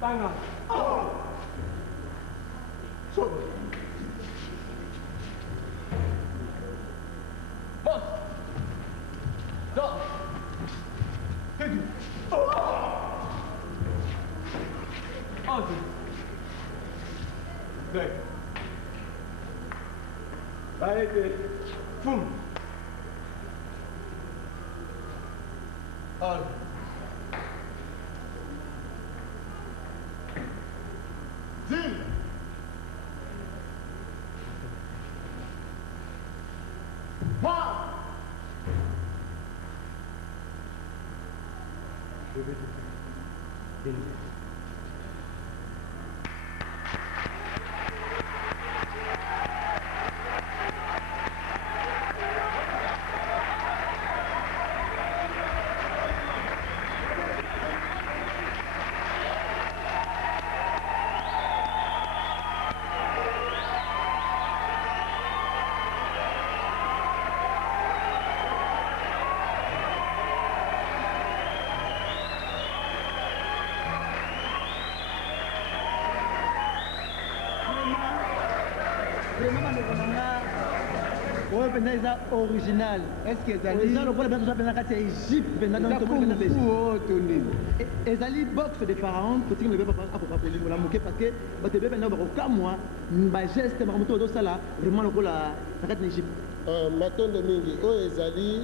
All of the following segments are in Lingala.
Banger. So. One. Dos. Hit. Anzi. Back. Beide. Fum. On. Zil. One. Oui, c'est original. Est-ce que c'est original ou pas le Égypte et ça boxe des pharaons pour que le bébé parce que le bébé n'a pas moi un geste vraiment ça là vraiment la Égypte. Matondo mingi o ezali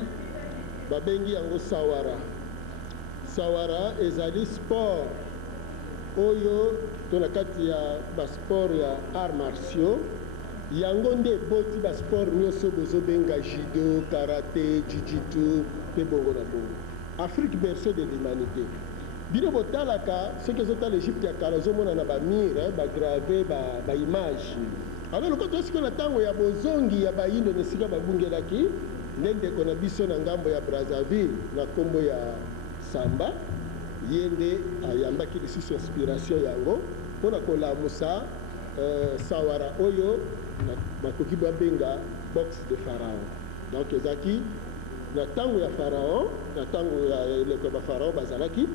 babengi yango sawara. Sawara ezali sport oyo to na kati ya ba sport ya arts martiaux. Yango nde boti ba sport nyonso bozobenga judo, karaté, jiu-jitsu pe bongo na bongo. Afrique berceau de l'humanité. Bino botalaka ce que c'est l'Égypte ya kala zomona na ba mire, ba gravé, ba image. Alors le côté ce na tango ya bozongi ya ba Indonésie ba bungelaki ndenge kona biso na ngambo ya Brazzaville na kombo ya Samba yende ayambaki lisusu inspiration yango pona kolamusa sawara oyo bakoki babenga boxe de pharaon. Donc ezaki na tango ya pharaon na tango ya eleko ba pharaon bazalaki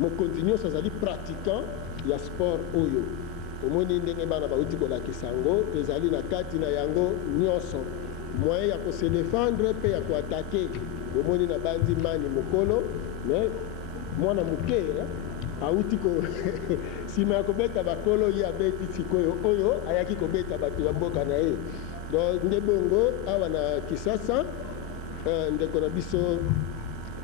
mokonzi nyonso azali pratiquant ya sport oyo omoni ndenge bana bauti kolakisa yango ezali na kati na yango nyonso moyen ya kose défendre pe ya koatake omoni na bandi mani mokolo mais mwana moke auti ko sima ya kobeta bakolo ye abeti sikoyo oyo ayaki kobeta bato ya mboka na ye. Donc nde bongo awa na Kisasa ndeko na biso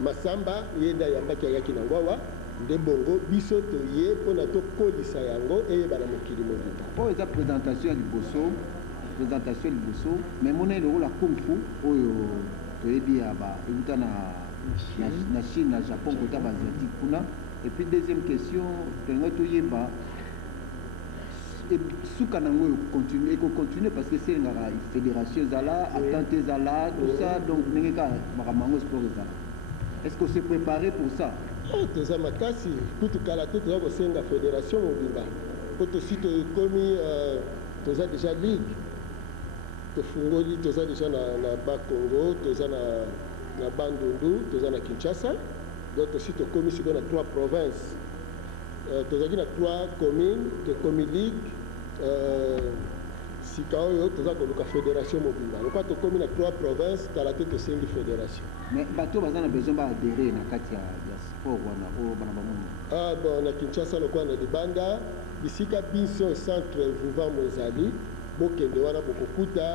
Masamba ye nde ayambaki ayaki na ngwawa nde bongo biso toye mpona tokolisa yango eyeba na mokili mobimba oyo eza présentation ya liboso mais mona eloko la kung fu oyo toyebi ya euta na Chine na Japon kota baasiatique kuna. Et puis deuxième question, toyeba souka nango continuer parce que c'est une fédération zala, attente zala, tout ça donc nengeka maramango sport zala. Est-ce qu'on s'est préparé pour ça? Oh, toza makasi kutu kala tout toza kosenga fédération mobimba. Poto si to komi toza déjà ligue. Tofungoli toza déjà na Bakongo, toza na Bandundu, toza na Kinshasa. Donc aussi tu commis sur 3 provinces. Tu as 3 communes, tu commis ligue, si tu as une fédération mobile. Donc tu commis dans 3 provinces, tu as la tête de 5 fédérations. Mais tu as besoin d'adhérer à la sport. Ah bon, on a Kinshasa, on a des bandes. Ici, il y a un centre Vouvan Mozali, Bokende, on a beaucoup de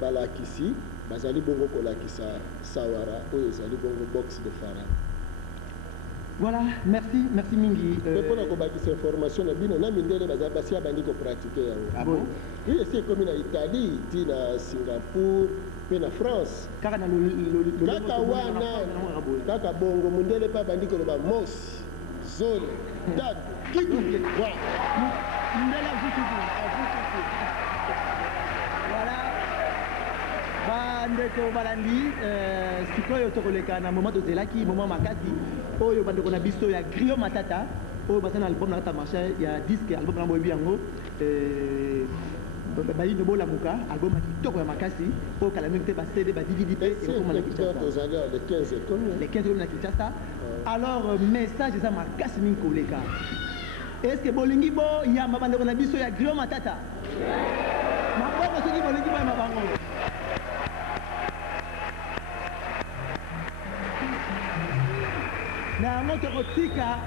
balakisi, Bazali Bongo Kolakisa, Sawara, Oyezali Bongo Boxe de Pharaon. Voilà, merci Mingi. Pour cette information, on a mis des gens pratiquer. Ah bon? Oui, c'est comme en Italie, en Singapour, en France. Car Kaka bongo, mundele pa bandiko ba mos, zone, dad, kiku. Voilà. Bandeko balandi sikoyo tokoleka na moment tozelaki moment makasi oyo bandeko na biso ya Griot Matata oyo basana album na kata marché ya disque album na boyebi yango bayi no bola muka album kitoko ya makasi oyo kala mingi te ba CD ba DVD pe et comme na Kinshasa les 15 na Kinshasa. Alors message eza makasi mingi koleka. Est-ce que bolingi bo ya bandeko na biso ya Griot Matata maboko soki bolingi bo ya mabango na moto kotika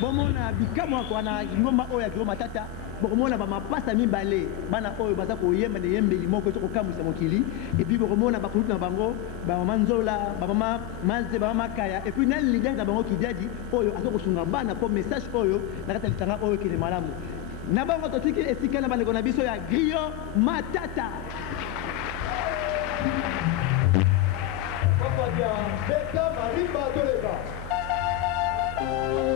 bomona bikamo kwa na ngomba oyo ya Griot Matata bokomona ba mapasa mibale bana oyo baza koyemba ne yembeli moko to kokamwisa mokili et puis bokomona ba kulutu na bango ba mama nzola ba mama maze ba mama kaya et puis na leader na bango kidadi oyo azo kosunga bana po message oyo na kata litanga oyo kile malamu na bango totiki esika na bandeko na biso ya Griot Matata. Beka Marimba Toleka. Bye.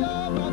ya